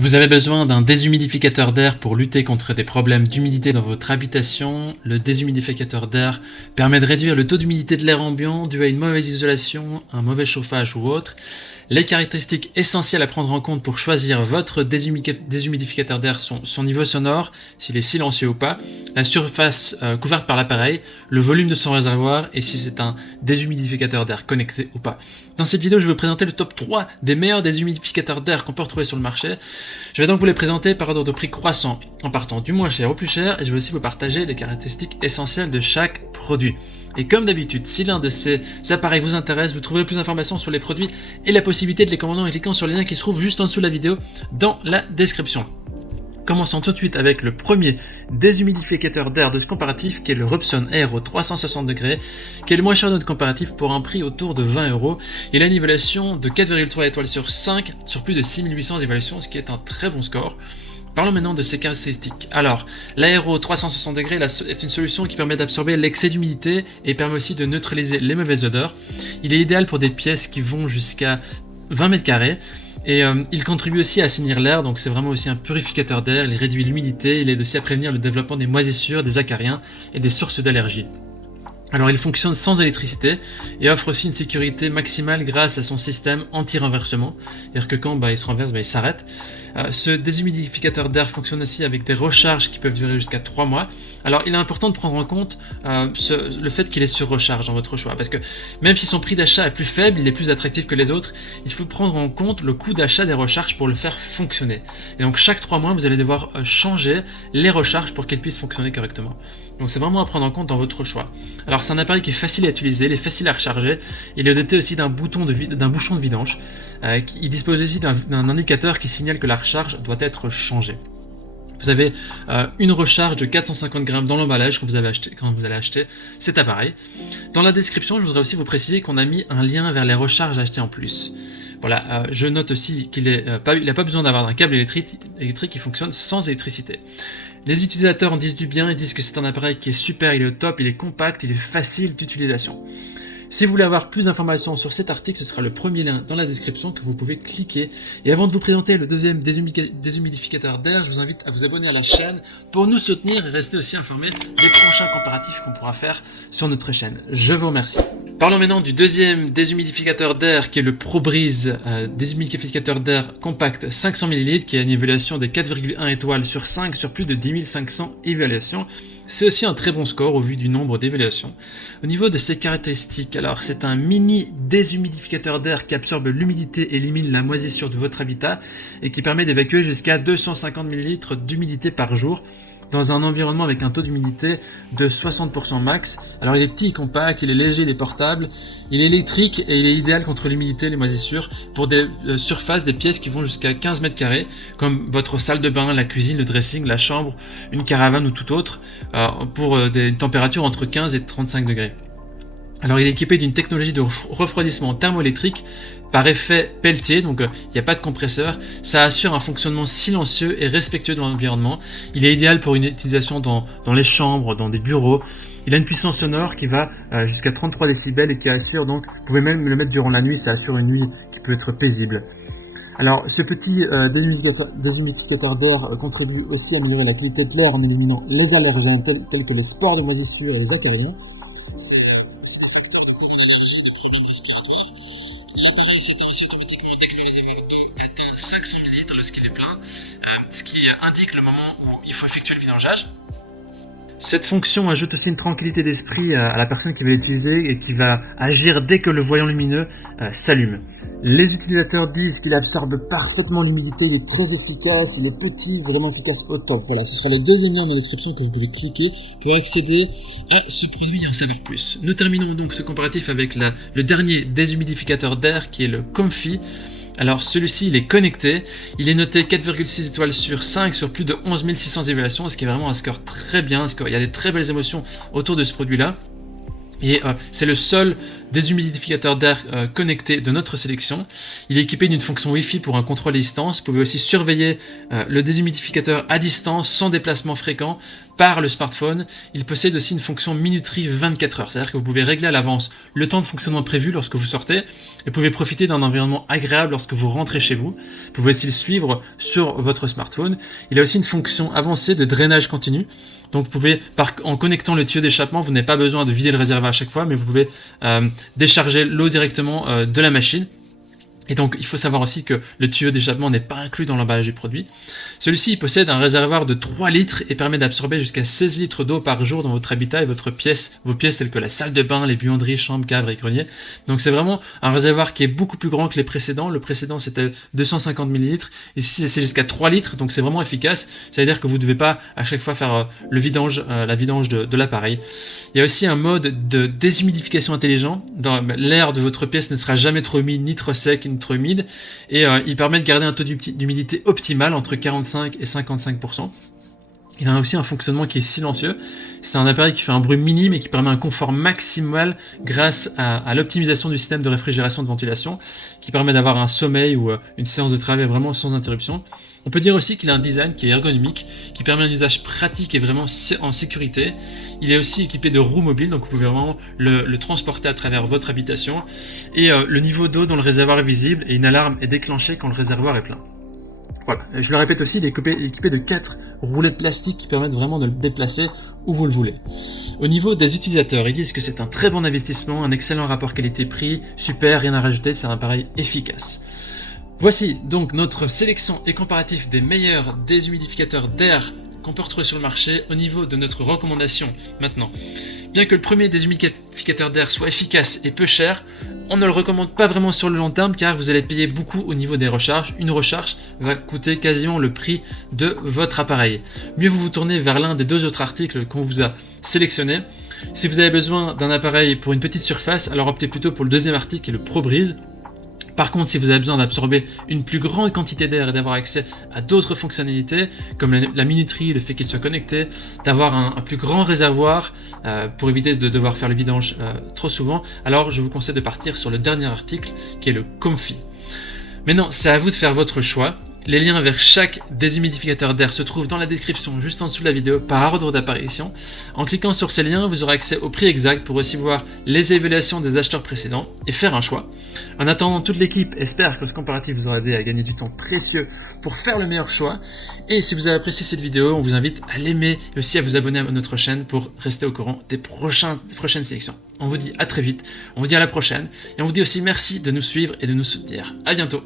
Vous avez besoin d'un déshumidificateur d'air pour lutter contre des problèmes d'humidité dans votre habitation. Le déshumidificateur d'air permet de réduire le taux d'humidité de l'air ambiant dû à une mauvaise isolation, un mauvais chauffage ou autre. Les caractéristiques essentielles à prendre en compte pour choisir votre déshumidificateur d'air sont son niveau sonore, s'il est silencieux ou pas, la surface couverte par l'appareil, le volume de son réservoir et si c'est un déshumidificateur d'air connecté ou pas. Dans cette vidéo, je vais vous présenter le top 3 des meilleurs déshumidificateurs d'air qu'on peut retrouver sur le marché. Je vais donc vous les présenter par ordre de prix croissant, en partant du moins cher au plus cher, et je vais aussi vous partager les caractéristiques essentielles de chaque produit. Et comme d'habitude, si l'un de ces appareils vous intéresse, vous trouverez plus d'informations sur les produits et la possibilité de les commander en cliquant sur le lien qui se trouve juste en dessous de la vidéo dans la description. Commençons tout de suite avec le premier déshumidificateur d'air de ce comparatif qui est le Robson Aero 360°, qui est le moins cher de notre comparatif pour un prix autour de 20€. Il a une évaluation de 4,3 étoiles sur 5 sur plus de 6800 évaluations, ce qui est un très bon score. Parlons maintenant de ses caractéristiques. Alors, l'Aero 360° est une solution qui permet d'absorber l'excès d'humidité et permet aussi de neutraliser les mauvaises odeurs. Il est idéal pour des pièces qui vont jusqu'à 20 mètres carrés. Et il contribue aussi à assainir l'air, donc c'est vraiment aussi un purificateur d'air, il réduit l'humidité, il aide aussi à prévenir le développement des moisissures, des acariens et des sources d'allergies. Alors il fonctionne sans électricité et offre aussi une sécurité maximale grâce à son système anti-renversement, c'est-à-dire que quand il se renverse, il s'arrête. Ce déshumidificateur d'air fonctionne aussi avec des recharges qui peuvent durer jusqu'à 3 mois. Alors il est important de prendre en compte le fait qu'il est sur recharge dans votre choix, parce que même si son prix d'achat est plus faible, il est plus attractif que les autres, il faut prendre en compte le coût d'achat des recharges pour le faire fonctionner. Et donc chaque 3 mois, vous allez devoir changer les recharges pour qu'elles puissent fonctionner correctement. Donc c'est vraiment à prendre en compte dans votre choix. Alors c'est un appareil qui est facile à utiliser, il est facile à recharger, il est doté aussi d'un bouchon de vidange. Il dispose aussi d'un indicateur qui signale que la recharge doit être changée. Vous avez une recharge de 450 grammes dans l'emballage quand vous allez acheter cet appareil. Dans la description, je voudrais aussi vous préciser qu'on a mis un lien vers les recharges achetées en plus. Voilà, je note aussi qu'il n'a pas besoin d'avoir un câble électrique qui fonctionne sans électricité. Les utilisateurs en disent du bien, ils disent que c'est un appareil qui est super, il est au top, il est compact, il est facile d'utilisation. Si vous voulez avoir plus d'informations sur cet article, ce sera le premier lien dans la description que vous pouvez cliquer. Et avant de vous présenter le deuxième déshumidificateur d'air, je vous invite à vous abonner à la chaîne pour nous soutenir et rester aussi informés des prochains comparatifs qu'on pourra faire sur notre chaîne. Je vous remercie. Parlons maintenant du deuxième déshumidificateur d'air qui est le ProBreeze déshumidificateur d'air compact 500 ml qui a une évaluation de 4,1 étoiles sur 5 sur plus de 10 500 évaluations. C'est aussi un très bon score au vu du nombre d'évaluations. Au niveau de ses caractéristiques, alors c'est un mini déshumidificateur d'air qui absorbe l'humidité et élimine la moisissure de votre habitat et qui permet d'évacuer jusqu'à 250 ml d'humidité par jour dans un environnement avec un taux d'humidité de 60% max. Alors il est petit, compact, il est léger, il est portable, il est électrique et il est idéal contre l'humidité et les moisissures pour des surfaces, des pièces qui vont jusqu'à 15 mètres carrés comme votre salle de bain, la cuisine, le dressing, la chambre, une caravane ou tout autre pour des températures entre 15 et 35 degrés. Alors il est équipé d'une technologie de refroidissement thermoélectrique par effet Peltier, donc il n'y a pas de compresseur. Ça assure un fonctionnement silencieux et respectueux de l'environnement. Il est idéal pour une utilisation dans les chambres, dans des bureaux. Il a une puissance sonore qui va jusqu'à 33 décibels et qui assure donc, vous pouvez même le mettre durant la nuit, ça assure une nuit qui peut être paisible. Alors ce petit déshumidificateur d'air contribue aussi à améliorer la qualité de l'air en éliminant les allergènes tels que les spores de moisissure et les acariens. C'est des facteurs de courant d'allergie et de problèmes respiratoires. L'appareil s'éteint aussi automatiquement dès que le réservoir d'eau atteint 500 ml lorsqu'il est plein, ce qui indique le moment où il faut effectuer le vidangeage. Cette fonction ajoute aussi une tranquillité d'esprit à la personne qui va l'utiliser et qui va agir dès que le voyant lumineux s'allume. Les utilisateurs disent qu'il absorbe parfaitement l'humidité, il est très efficace, il est petit, vraiment efficace au top. Voilà, ce sera le deuxième lien dans la description que vous pouvez cliquer pour accéder à ce produit et en savoir plus. Nous terminons donc ce comparatif avec le dernier déshumidificateur d'air qui est le Comfy. Alors celui-ci il est connecté, il est noté 4,6 étoiles sur 5 sur plus de 11 600 évaluations, ce qui est vraiment un score très bien, il y a des très belles émotions autour de ce produit-là. Et c'est le seul déshumidificateur d'air connecté de notre sélection. Il est équipé d'une fonction Wi-Fi pour un contrôle à distance. Vous pouvez aussi surveiller le déshumidificateur à distance sans déplacement fréquent par le smartphone. Il possède aussi une fonction minuterie 24 heures, c'est-à-dire que vous pouvez régler à l'avance le temps de fonctionnement prévu lorsque vous sortez et vous pouvez profiter d'un environnement agréable lorsque vous rentrez chez vous. Vous pouvez aussi le suivre sur votre smartphone. Il a aussi une fonction avancée de drainage continu. Donc vous pouvez, en connectant le tuyau d'échappement, vous n'avez pas besoin de vider le réservoir à chaque fois, mais vous pouvez décharger l'eau directement de la machine. Et donc, il faut savoir aussi que le tuyau d'échappement n'est pas inclus dans l'emballage du produit. Celui-ci possède un réservoir de 3 litres et permet d'absorber jusqu'à 16 litres d'eau par jour dans votre habitat et vos pièces telles que la salle de bain, les buanderies, chambres, caves et greniers. Donc, c'est vraiment un réservoir qui est beaucoup plus grand que les précédents. Le précédent, c'était 250 ml. Ici, c'est jusqu'à 3 litres, donc c'est vraiment efficace. Ça veut dire que vous ne devez pas à chaque fois faire la vidange de l'appareil. Il y a aussi un mode de déshumidification intelligent. L'air de votre pièce ne sera jamais trop humide, ni trop sec, ni trop humide, et il permet de garder un taux d'humidité optimal entre 45 et 55%. Il a aussi un fonctionnement qui est silencieux. C'est un appareil qui fait un bruit minime et qui permet un confort maximal grâce à l'optimisation du système de réfrigération de ventilation, qui permet d'avoir un sommeil ou une séance de travail vraiment sans interruption. On peut dire aussi qu'il a un design qui est ergonomique, qui permet un usage pratique et vraiment en sécurité. Il est aussi équipé de roues mobiles, donc vous pouvez vraiment le transporter à travers votre habitation. Et le niveau d'eau dans le réservoir est visible et une alarme est déclenchée quand le réservoir est plein. Voilà, je le répète aussi, il est équipé de 4 roulettes plastiques qui permettent vraiment de le déplacer où vous le voulez. Au niveau des utilisateurs, ils disent que c'est un très bon investissement, un excellent rapport qualité-prix, super, rien à rajouter, c'est un appareil efficace. Voici donc notre sélection et comparatif des meilleurs déshumidificateurs d'air qu'on peut retrouver sur le marché au niveau de notre recommandation maintenant. Bien que le premier déshumidificateur d'air soit efficace et peu cher, on ne le recommande pas vraiment sur le long terme car vous allez payer beaucoup au niveau des recharges. Une recharge va coûter quasiment le prix de votre appareil. Mieux vous tournez vers l'un des 2 autres articles qu'on vous a sélectionnés. Si vous avez besoin d'un appareil pour une petite surface, alors optez plutôt pour le 2e article qui est le ProBreeze. Par contre, si vous avez besoin d'absorber une plus grande quantité d'air et d'avoir accès à d'autres fonctionnalités, comme la minuterie, le fait qu'il soit connecté, d'avoir un plus grand réservoir pour éviter de devoir faire le vidange trop souvent, alors je vous conseille de partir sur le dernier article qui est le Comfy. Maintenant, c'est à vous de faire votre choix. Les liens vers chaque déshumidificateur d'air se trouvent dans la description juste en dessous de la vidéo par ordre d'apparition. En cliquant sur ces liens, vous aurez accès au prix exact pour aussi voir les évaluations des acheteurs précédents et faire un choix. En attendant, toute l'équipe espère que ce comparatif vous aura aidé à gagner du temps précieux pour faire le meilleur choix. Et si vous avez apprécié cette vidéo, on vous invite à l'aimer et aussi à vous abonner à notre chaîne pour rester au courant des prochaines sélections. On vous dit à très vite, on vous dit à la prochaine et on vous dit aussi merci de nous suivre et de nous soutenir. À bientôt.